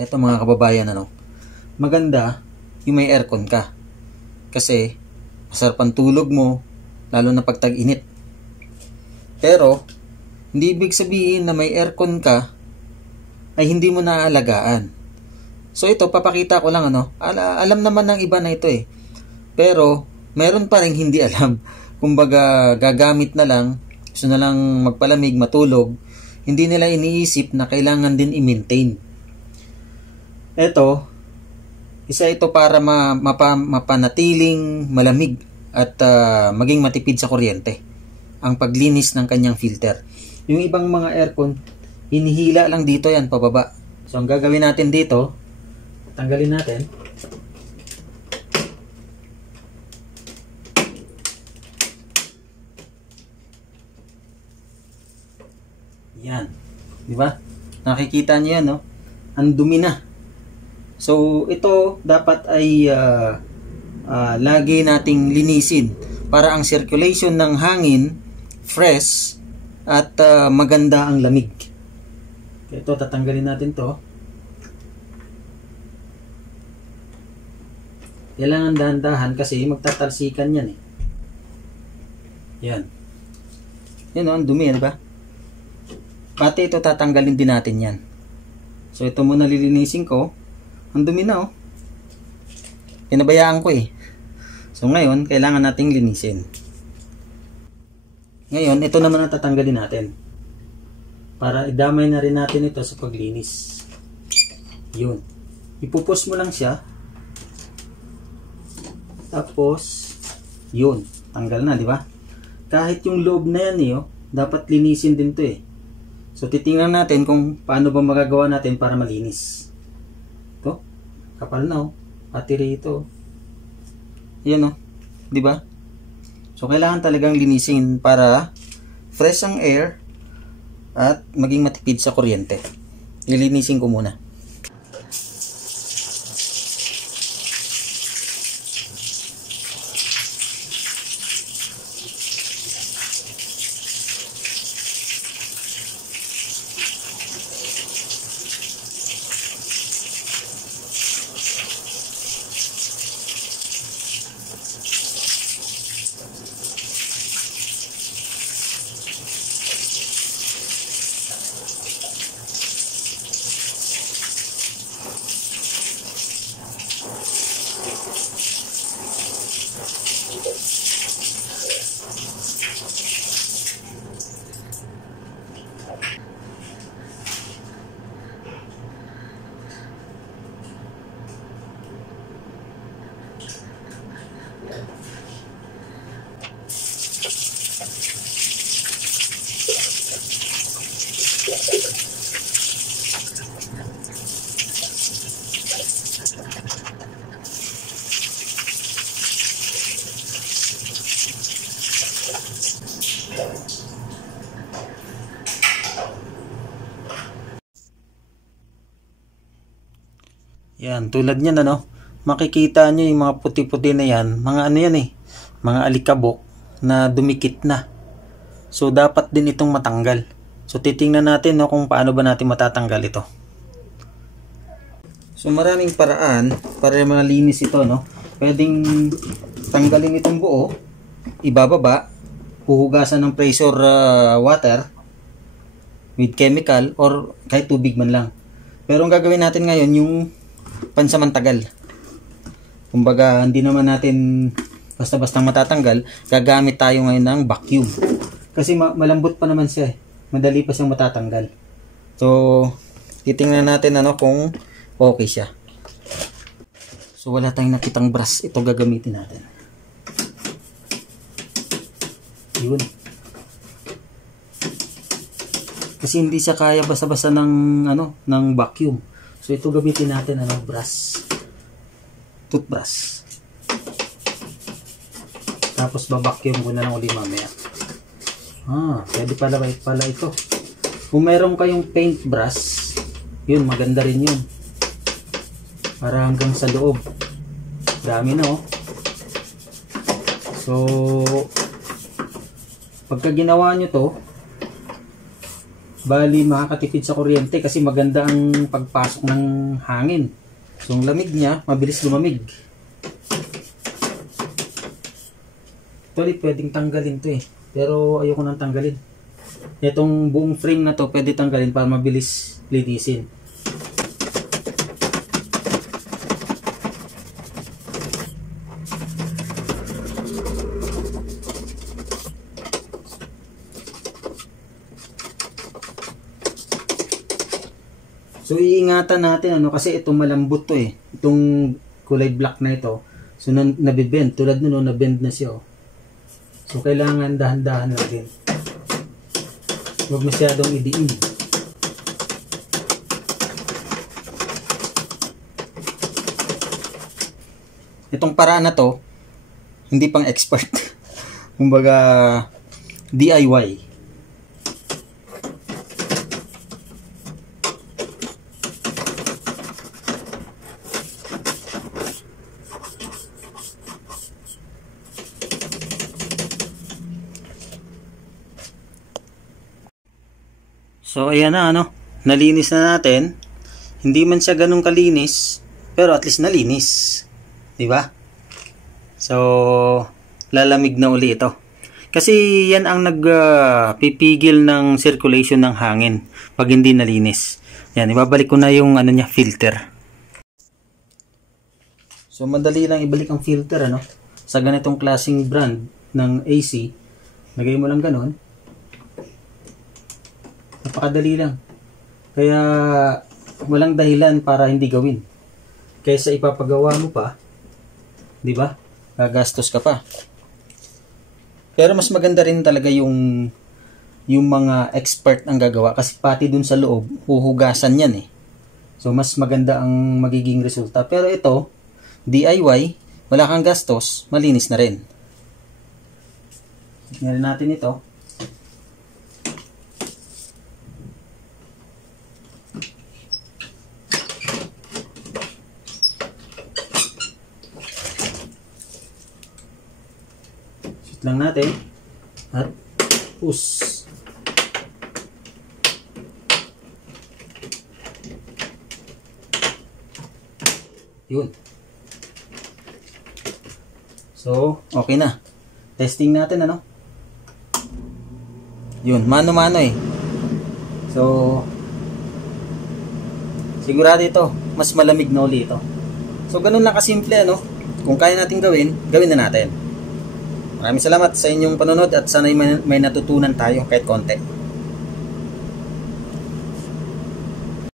Eto mga kababayan, maganda yung may aircon ka. Kasi, masarap ang tulog mo, lalo na pag tag-init. Pero, hindi ibig sabihin na may aircon ka, ay hindi mo naaalagaan. So ito, papakita ko lang, alam naman ng iba na ito eh. Pero, meron pa rin hindi alam. Kumbaga, gagamit na lang, gusto na lang magpalamig, matulog, hindi nila iniisip na kailangan din i-maintain. Ito, isa ito para mapanatiling malamig at maging matipid sa kuryente ang paglinis ng kanyang filter. Yung ibang mga aircon, hinihila lang dito yan pababa. So ang gagawin natin dito, tanggalin natin. Yan. Di ba? Nakikita niyo yan, no? Ang dumi na. So, ito dapat ay lagi nating linisin para ang circulation ng hangin fresh at maganda ang lamig. Ito, tatanggalin natin to. Kailangan dahan-dahan kasi magtatalsikan yan eh. Yan. Yan o, ang dumi, di ba? Pati ito tatanggalin din natin yan. So, ito muna lilinisin ko. Ang dumi na oh. Pinabayaan ko eh. So ngayon, kailangan nating linisin. Ngayon, ito naman ang tatanggalin natin. Para idamay na rin natin ito sa paglinis. Yun. Ipupus mo lang siya. Tapos, yun. Tanggal na, di ba? Kahit yung loob na yan dapat linisin din to eh. So titingnan natin kung paano ba magagawa natin para malinis. Kapal na pati rito. Yan di ba? So kailangan talagang linisin para fresh ang air at maging matipid sa kuryente. Lilinisin ko muna. Yan, tulad niyan makikita nyo yung mga puti-puti na yan, mga yan mga alikabok na dumikit na. So dapat din itong matanggal. So titingnan natin kung paano ba natin matatanggal ito. So maraming paraan para malinis ito Pwedeng tanggalin itong buo, ibababa, huhugasan ng pressure water with chemical or kahit tubig man lang. Pero ang gagawin natin ngayon yung pansamantagal. Kumbaga, hindi naman natin basta-basta matatanggal. Gagamit tayo ngayon ng vacuum. Kasi malambot pa naman siya. Madali pa siyang matatanggal. So, titingnan natin kung okay siya. So, wala tayong nakitang brush. Ito gagamitin natin. Yun. Kasi hindi siya kaya basta-basta ng vacuum. So ito gamitin natin brush. Toothbrush. Tapos babacuum ko na lang ulit mamaya. Pwede pala ito. Kung meron kayong paintbrush, yun maganda rin yun. Para hanggang sa loob. Dami na So pagka ginawa nyo to, Bali, makakatipid sa kuryente kasi maganda ang pagpasok ng hangin. So, ang lamig niya, mabilis lumamig. Actually, pwedeng tanggalin to eh. Pero ayoko nang tanggalin. Itong buong frame na to, pwede tanggalin para mabilis linisin. So, iingatan natin kasi itong malambot to eh. Itong kulay black na ito. So, nabibend. Tulad nun, nabend na siya. So, kailangan dahan-dahan natin. Huwag masyadong idiin. Itong paraan na to, hindi pang expert. Kumbaga, DIY. So ayan na nalinis na natin. Hindi man siya ganun kalinis, pero at least nalinis. 'Di ba? So lalamig na uli ito. Kasi yan ang nagpipigil ng circulation ng hangin pag hindi nalinis. Yan, ibabalik ko na yung niya, filter. So madali lang ibalik ang filter sa ganitong klaseng brand ng AC. Lagay mo lang ganun. Napakadali lang. Kaya walang dahilan para hindi gawin. Kaysa ipapagawa mo pa, 'di ba? Gagastos ka pa. Pero mas maganda rin talaga yung mga expert ang gagawa kasi pati dun sa loob huhugasan 'yan eh. So mas maganda ang magiging resulta. Pero ito, DIY, wala kang gastos, malinis na rin. Tingnan natin ito. Lang natin at push. Yun. So, okay na. Testing natin Yun, mano-mano eh. So, sigurado ito, mas malamig na uli ito. So, ganun lang kasimple Kung kaya natin gawin, gawin na natin. Maraming salamat sa inyong panonood at sana may natutunan tayo kahit konti.